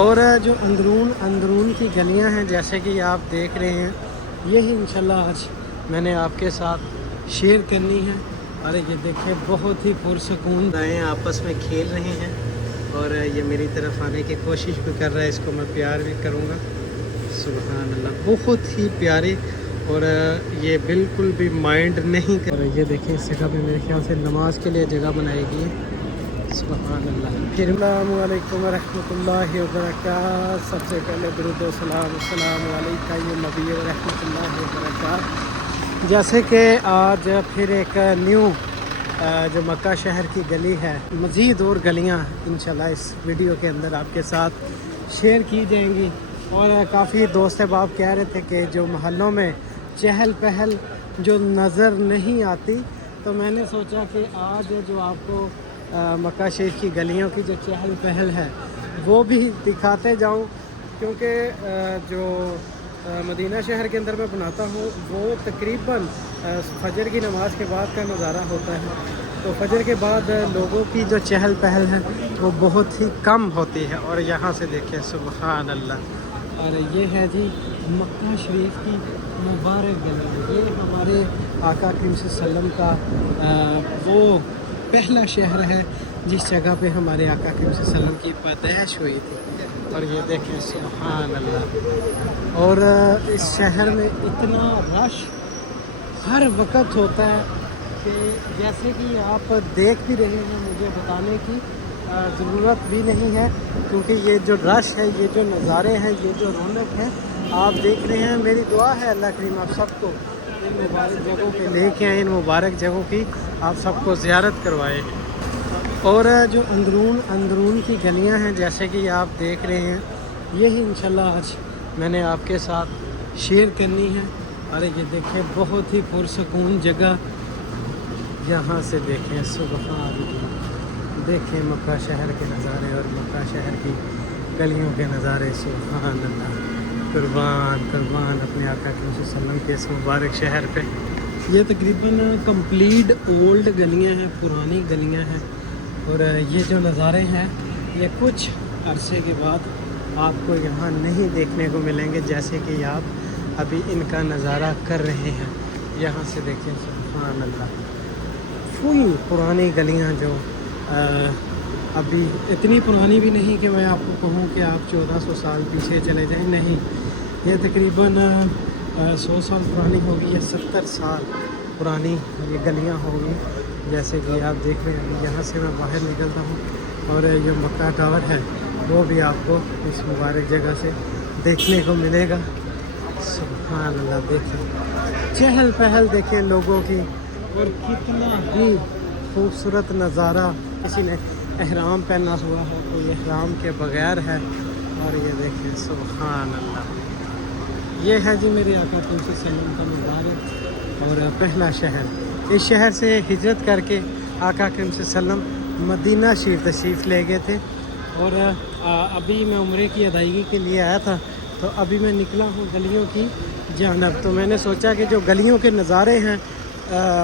اور جو اندرون کی گلیاں ہیں جیسے کہ آپ دیکھ رہے ہیں، یہی انشاءاللہ آج میں نے آپ کے ساتھ شیئر کرنی ہے۔ اور یہ دیکھیں بہت ہی پرسکون دائیں آپس میں کھیل رہے ہیں، اور یہ میری طرف آنے کی کوشش بھی کر رہا ہے، اس کو میں پیار بھی کروں گا۔ سبحان اللہ، بہت ہی پیارے، اور یہ بالکل بھی مائنڈ نہیں کر رہے۔ یہ دیکھیں اس جگہ پہ میرے خیال سے نماز کے لیے جگہ بنائی گئی ہے۔ سبحان اللہ۔ پھر السلام علیکم ورحمۃ اللہ وبرکاتہ۔ سب سے پہلے درود و سلام، السلام علیکم یا نبی ورحمۃ اللہ وبرکاتہ۔ جیسے کہ آج پھر ایک نیو جو مکہ شہر کی گلی ہے، مزید اور گلیاں انشاءاللہ اس ویڈیو کے اندر آپ کے ساتھ شیئر کی جائیں گی۔ اور کافی دوست احباب کہہ رہے تھے کہ جو محلوں میں چہل پہل جو نظر نہیں آتی، تو میں نے سوچا کہ آج جو آپ کو مکہ شریف کی گلیوں کی جو چہل پہل ہے وہ بھی دکھاتے جاؤں، کیونکہ جو مدینہ شہر کے اندر میں بناتا ہوں وہ تقریباً فجر کی نماز کے بعد کا نظارہ ہوتا ہے، تو فجر کے بعد لوگوں کی جو چہل پہل ہے وہ بہت ہی کم ہوتی ہے۔ اور یہاں سے دیکھیں سبحان اللہ، اور یہ ہے جی مکہ شریف کی مبارک گلی۔ یہ ہمارے آقا کریم صلی اللہ علیہ وسلم کا وہ پہلا شہر ہے جس جگہ پہ ہمارے آقا کریم صلی اللہ علیہ وسلم کی پیدائش ہوئی تھی۔ اور یہ دیکھیں سبحان اللہ، اور اس شہر میں اتنا رش ہر وقت ہوتا ہے کہ جیسے کہ آپ دیکھ بھی رہے ہیں، مجھے بتانے کی ضرورت بھی نہیں ہے، کیونکہ یہ جو رش ہے، یہ جو نظارے ہیں، یہ جو رونق ہے آپ دیکھ رہے ہیں۔ میری دعا ہے اللہ کریم آپ سب کو ان مبارک جگہوں پہ لے کے آئیں، ان مبارک جگہوں کی آپ سب کو زیارت کروائے۔ اور جو اندرون کی گلیاں ہیں جیسے کہ آپ دیکھ رہے ہیں، یہی انشاءاللہ آج میں نے آپ کے ساتھ شیئر کرنی ہے۔ اور یہ دیکھیں بہت ہی پرسکون جگہ، یہاں سے دیکھیں سبحان اللہ، دیکھیں مکہ شہر کے نظارے اور مکہ شہر کی گلیوں کے نظارے۔ سبحان اللہ، قربان اپنے آقا صلی اللہ علیہ وسلم کے اس مبارک شہر پہ۔ یہ تقریباً کمپلیٹ اولڈ گلیاں ہیں، پرانی گلیاں ہیں، اور یہ جو نظارے ہیں یہ کچھ عرصے کے بعد آپ کو یہاں نہیں دیکھنے کو ملیں گے، جیسے کہ آپ ابھی ان کا نظارہ کر رہے ہیں۔ یہاں سے دیکھیں سبحان اللہ، فل پرانی گلیاں جو ابھی اتنی پرانی بھی نہیں کہ میں آپ کو کہوں کہ آپ 1400 سال پیچھے چلے جائیں، نہیں، یہ تقریباً 100 سال پرانی ہوگی یا 70 سال پرانی یہ گلیاں ہوگی۔ جیسے کہ آپ دیکھ رہے ہیں، یہاں سے میں باہر نکلتا ہوں اور جو مکہ ٹاور ہے وہ بھی آپ کو اس مبارک جگہ سے دیکھنے کو ملے گا۔ سبحان اللہ، دیکھیں چہل پہل دیکھیں لوگوں کی، اور کتنا ہی خوبصورت نظارہ۔ کسی نے احرام پہنا ہوا ہے، کوئی احرام کے بغیر ہے، اور یہ دیکھیں سبحان اللہ، یہ ہے جی میرے آقا صلی اللہ علیہ وسلم کا مبارک اور پہلا شہر۔ اس شہر سے ہجرت کر کے آقا کریم صلی اللہ علیہ وسلم مدینہ شریف تشریف لے گئے تھے، اور ابھی میں عمرے کی ادائیگی کے لیے آیا تھا، تو ابھی میں نکلا ہوں گلیوں کی جانب، تو میں نے سوچا کہ جو گلیوں کے نظارے ہیں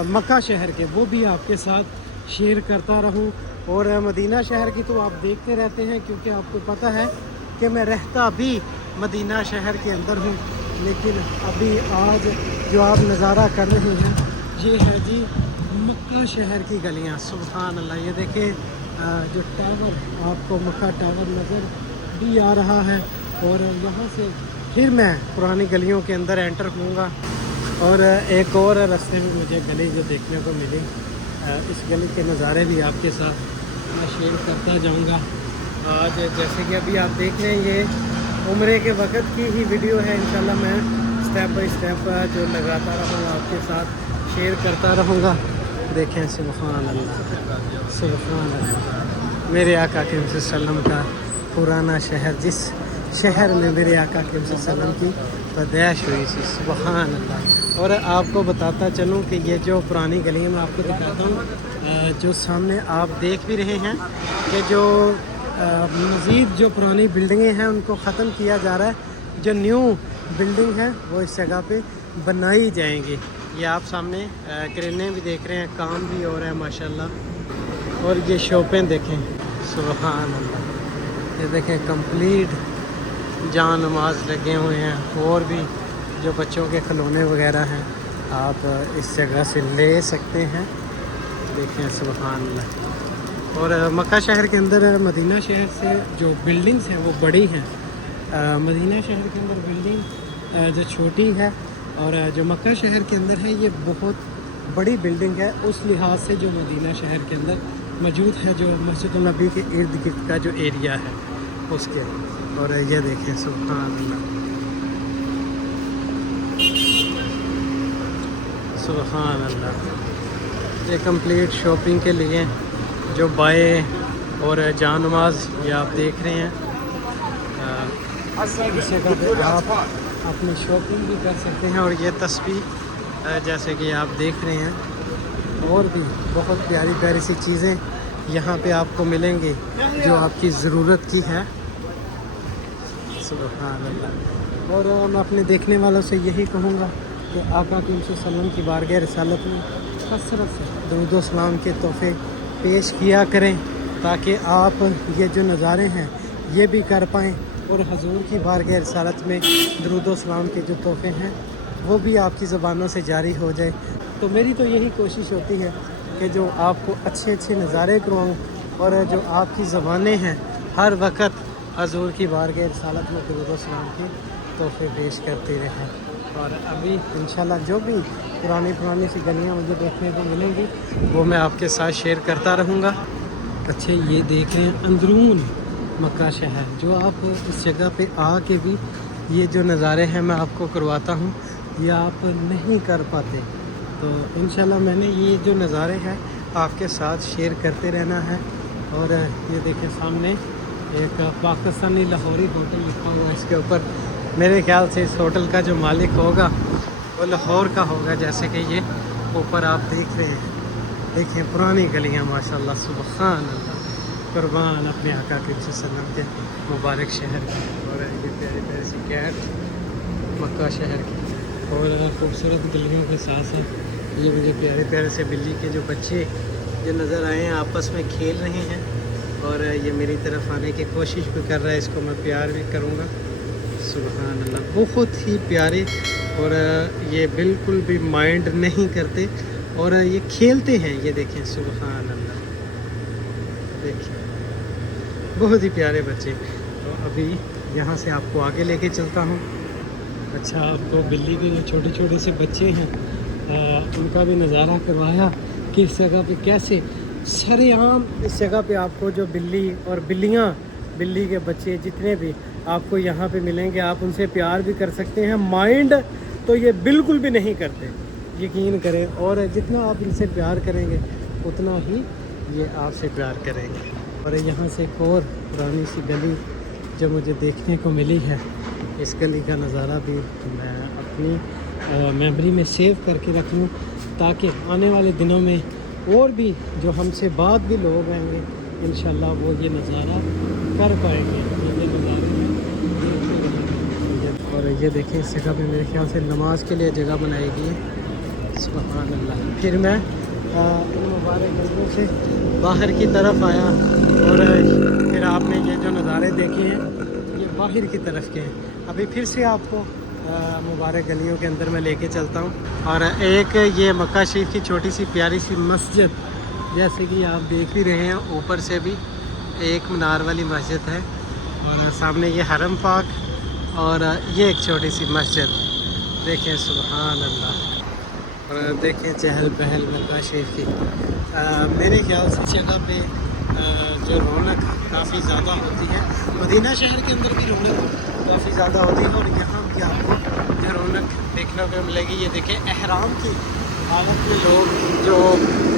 مکہ شہر کے وہ بھی آپ کے ساتھ شیئر کرتا رہوں۔ اور مدینہ شہر کی تو آپ دیکھتے رہتے ہیں، کیونکہ آپ کو پتہ ہے کہ میں رہتا بھی مدینہ شہر کے اندر ہوں، لیکن ابھی آج جو آپ نظارہ کر رہے ہیں یہ ہے جی مکہ شہر کی گلیاں۔ سبحان اللہ، یہ دیکھیں جو ٹاور آپ کو مکہ ٹاور نظر بھی آ رہا ہے، اور یہاں سے پھر میں پرانی گلیوں کے اندر انٹر ہوں گا۔ اور ایک اور راستے میں مجھے گلی جو دیکھنے کو ملی، اس گلی کے نظارے بھی آپ کے ساتھ میں شیئر کرتا جاؤں گا۔ آج جیسے کہ ابھی آپ دیکھ رہے ہیں یہ عمرے کے وقت کی ہی ویڈیو ہے، انشاءاللہ میں سٹیپ بائی سٹیپ جو لگاتا رہوں گا آپ کے ساتھ شیئر کرتا رہوں گا۔ دیکھیں سبحان اللہ، سبحان اللہ، میرے آقا کریم صلی اللہ علیہ وسلم کا پرانا شہر، جس شہر میں میرے آقا کریم صلی اللہ علیہ وسلم کی پیدائش ہوئی تھی۔ سبحان اللہ، اور آپ کو بتاتا چلوں کہ یہ جو پرانی گلی میں آپ کو دکھاتا ہوں، جو سامنے آپ دیکھ بھی رہے ہیں کہ جو مزید جو پرانی بلڈنگیں ہیں ان کو ختم کیا جا رہا ہے، جو نیو بلڈنگ ہے وہ اس جگہ پہ بنائی جائیں گی۔ یہ آپ سامنے کرینے بھی دیکھ رہے ہیں، کام بھی ہو رہا ہے ماشاءاللہ، اور یہ شاپیں دیکھیں سبحان اللہ، یہ دیکھیں کمپلیٹ جہاں نماز لگے ہوئے ہیں، اور بھی جو بچوں کے کھلونے وغیرہ ہیں آپ اس جگہ سے لے سکتے ہیں۔ دیکھیں سبحان اللہ۔ اور مکہ شہر کے اندر مدینہ شہر سے جو بلڈنگز ہیں وہ بڑی ہیں۔ مدینہ شہر کے اندر بلڈنگ جو چھوٹی ہے، اور جو مکہ شہر کے اندر ہے یہ بہت بڑی بلڈنگ ہے، اس لحاظ سے جو مدینہ شہر کے اندر موجود ہے، جو مسجد النبی کے ارد گرد کا جو ایریا ہے اس کے۔ اور یہ دیکھیں سبحان اللہ، سبحان اللہ۔ یہ کمپلیٹ شاپنگ کے لیے جو بائیں اور جہاں نماز یہ آپ دیکھ رہے ہیں، اس جگہ پہ آپ اپنی شاپنگ بھی کر سکتے ہیں۔ اور یہ تسبیح جیسے کہ آپ دیکھ رہے ہیں، اور بھی بہت پیاری پیاری سی چیزیں یہاں پہ آپ کو ملیں گی جو آپ کی ضرورت کی ہے۔ سبحان اللہ۔ اور میں اپنے دیکھنے والوں سے یہی کہوں گا کہ آقا کریم صلی اللہ علیہ وسلم کی بارگاہ رسالت میں کثرت سے درود و سلام کے تحفے پیش کیا کریں، تاکہ آپ یہ جو نظارے ہیں یہ بھی کر پائیں، اور حضور کی بارگاہ رسالت میں درود و سلام کے جو تحفے ہیں وہ بھی آپ کی زبانوں سے جاری ہو جائے۔ تو میری تو یہی کوشش ہوتی ہے کہ جو آپ کو اچھے اچھے نظارے کرواؤں، اور جو آپ کی زبانیں ہیں ہر وقت حضور کی بارگاہ رسالت میں درود و سلام کے تحفے پیش کرتے رہیں۔ اور ابھی انشاءاللہ جو بھی پرانی سی گلیاں مجھے دیکھنے کو ملیں گی وہ میں آپ کے ساتھ شیئر کرتا رہوں گا۔ اچھا یہ دیکھ رہے ہیں اندرون مکہ شہر، جو آپ اس جگہ پہ آ کے بھی یہ جو نظارے ہیں میں آپ کو کرواتا ہوں، یہ آپ نہیں کر پاتے۔ تو انشاءاللہ میں نے یہ جو نظارے ہیں آپ کے ساتھ شیئر کرتے رہنا ہے۔ اور یہ دیکھیں سامنے ایک پاکستانی لاہوری ہوٹل لکھا ہوا ہے اس کے اوپر۔ میرے خیال سے اس ہوٹل کا جو مالک ہوگا وہ لاہور کا ہوگا، جیسے کہ یہ اوپر آپ دیکھ رہے ہیں۔ دیکھیں پرانی گلیاں ماشاءاللہ، سبحان اللہ، قربان اپنے آقا کریم صلی اللہ علیہ وسلم کے مبارک شہر کی۔ اور یہ پیاری پیاری سی گیٹ مکہ شہر کی، اور خوبصورت گلیوں کے ساتھ ساتھ یہ مجھے پیارے پیارے سے بلی کے جو بچے جو نظر آئے ہیں آپس میں کھیل رہے ہیں، اور یہ میری طرف آنے کی کوشش بھی کر رہا ہے، اس کو میں پیار بھی کروں گا۔ سبحان اللہ، بہت ہی پیارے، اور یہ بالکل بھی مائنڈ نہیں کرتے، اور یہ کھیلتے ہیں۔ یہ دیکھیں سبحان اللہ، دیکھیں بہت ہی پیارے بچے۔ تو ابھی یہاں سے آپ کو آگے لے کے چلتا ہوں۔ اچھا آپ کو بلی کے جو چھوٹے چھوٹے سے بچے ہیں ان کا بھی نظارہ کروایا کہ اس جگہ پہ کیسے سر عام اس جگہ پہ آپ کو جو بلی اور بلیاں، بلی کے بچے جتنے بھی آپ کو یہاں پہ ملیں گے، آپ ان سے پیار بھی کر سکتے ہیں۔ مائنڈ تو یہ بالکل بھی نہیں کرتے، یقین کریں، اور جتنا آپ ان سے پیار کریں گے اتنا ہی یہ آپ سے پیار کریں گے۔ اور یہاں سے ایک اور پرانی سی گلی جو مجھے دیکھنے کو ملی ہے، اس گلی کا نظارہ بھی میں اپنی میموری میں سیو کر کے رکھ لوں، تاکہ آنے والے دنوں میں اور بھی جو ہم سے بعد بھی لوگ آئیں گے انشاءاللہ وہ یہ نظارہ کر پائیں گے۔ یہ نظارے ہیں، اور یہ دیکھیں اس جگہ پہ میرے خیال سے نماز کے لیے جگہ بنائی گئی ہے۔ سبحان اللہ۔ پھر میں ان مبارک گلیوں سے باہر کی طرف آیا، اور پھر آپ نے یہ جو نظارے دیکھے ہیں یہ باہر کی طرف کے ہیں۔ ابھی پھر سے آپ کو مبارک گلیوں کے اندر میں لے کے چلتا ہوں۔ اور ایک یہ مکہ شریف کی چھوٹی سی پیاری سی مسجد، جیسے کہ آپ دیکھ ہی رہے ہیں، اوپر سے بھی ایک مینار والی مسجد ہے، اور سامنے یہ حرم پاک، اور یہ ایک چھوٹی سی مسجد دیکھیں سبحان اللہ۔ اور دیکھیں چہل پہل مکہ شریف کی۔ میرے خیال سے اس جگہ پہ جو رونق کافی زیادہ ہوتی ہے، مدینہ شہر کے اندر بھی رونق کافی زیادہ ہوتی ہے، اور یہاں بھی آپ کو جو رونق دیکھنے کو ملے گی۔ یہ دیکھیں احرام کی حالت میں لوگ جو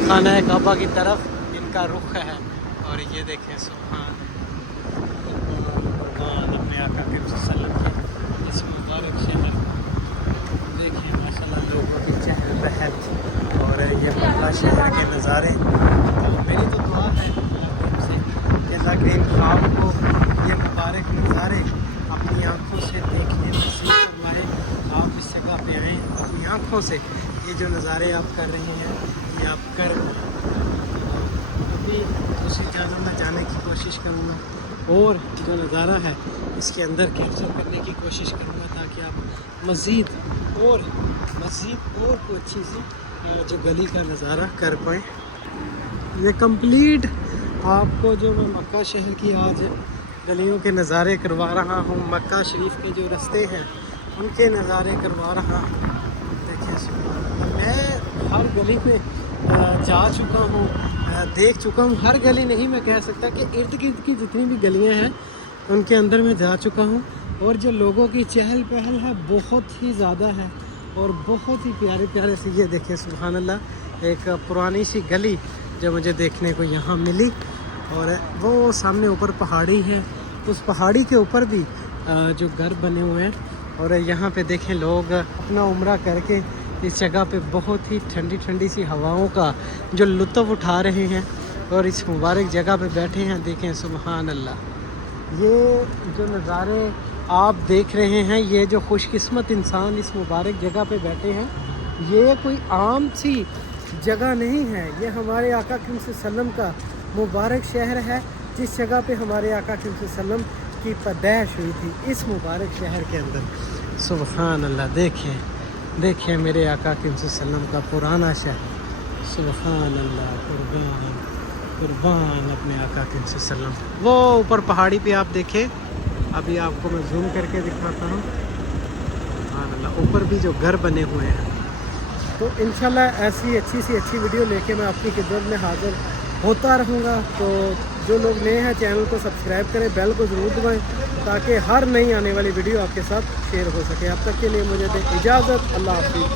خانہ کعبہ کی طرف ان کا رخ ہے، اور یہ دیکھیں سبحان اپنے آقا کے وسلم کے اس مبارک شہر دیکھیں ماشاءاللہ، لوگوں کی چہل پہل اور یہ مکہ شہر کے نظارے۔ تو میری تو دعا ہے سے کہ اللہ کریم آپ کو یہ مبارک نظارے اپنی آنکھوں سے دیکھنے نصیب فرمائے۔ آپ اس جگہ پہ آئیں، اپنی آنکھوں سے یہ جو نظارے آپ کر رہے ہیں یہ آپ کر ابھی دوسری جگہ میں جانے کی کوشش کروں گا، اور جو نظارہ ہے اس کے اندر کیپچر کرنے کی کوشش کروں گا تاکہ آپ مزید اور کوئی اچھی سی جو گلی کا نظارہ کر پائیں۔ یہ کمپلیٹ آپ کو جو میں مکہ شہر کی آج گلیوں کے نظارے کروا رہا ہوں، مکہ شریف کے جو راستے ہیں ان کے نظارے کروا رہا ہوں۔ دیکھیں سبحان اللہ، میں ہر گلی میں جا چکا ہوں، دیکھ چکا ہوں۔ ہر گلی نہیں میں کہہ سکتا کہ ارد گرد کی جتنی بھی گلیاں ہیں ان کے اندر میں جا چکا ہوں، اور جو لوگوں کی چہل پہل ہے بہت ہی زیادہ ہے اور بہت ہی پیارے پیارے سے یہ دیکھیں سبحان اللہ، ایک پرانی سی گلی جو مجھے دیکھنے کو یہاں ملی، اور وہ سامنے اوپر پہاڑی ہے، اس پہاڑی کے اوپر بھی جو گھر بنے ہوئے ہیں، اور یہاں پہ دیکھیں لوگ اپنا عمرہ کر کے اس جگہ پہ بہت ہی ٹھنڈی ٹھنڈی سی ہواؤں کا جو لطف اٹھا رہے ہیں اور اس مبارک جگہ پہ بیٹھے ہیں۔ دیکھیں سبحان اللہ، یہ جو نظارے آپ دیکھ رہے ہیں، یہ جو خوش قسمت انسان اس مبارک جگہ پہ بیٹھے ہیں، یہ کوئی عام سی جگہ نہیں ہے، یہ ہمارے آقا کریم صلی اللہ علیہ وسلم کا مبارک شہر ہے، جس جگہ پہ ہمارے آقا کریم صلی اللہ علیہ وسلم کی پیدائش ہوئی تھی، اس مبارک شہر کے اندر۔ سبحان اللہ، دیکھیں میرے آقا کریم صلی اللہ علیہ وسلم کا پرانا شہر۔ سبحان اللہ، قربان اپنے آقا کریم صلی اللہ علیہ وسلم۔ وہ اوپر پہاڑی پہ آپ دیکھیں، ابھی آپ کو میں زوم کر کے دکھاتا ہوں۔ سبحان اللہ، اوپر بھی جو گھر بنے ہوئے ہیں۔ تو انشاءاللہ ایسی اچھی ویڈیو لے کے میں آپ کی خدمت میں حاضر ہوتا رہوں گا۔ تو جو لوگ نئے ہیں چینل کو سبسکرائب کریں، بیل کو ضرور دبائیں تاکہ ہر نئی آنے والی ویڈیو آپ کے ساتھ شیئر ہو سکے۔ اب تک کے لیے مجھے دیں اجازت، اللہ حافظ۔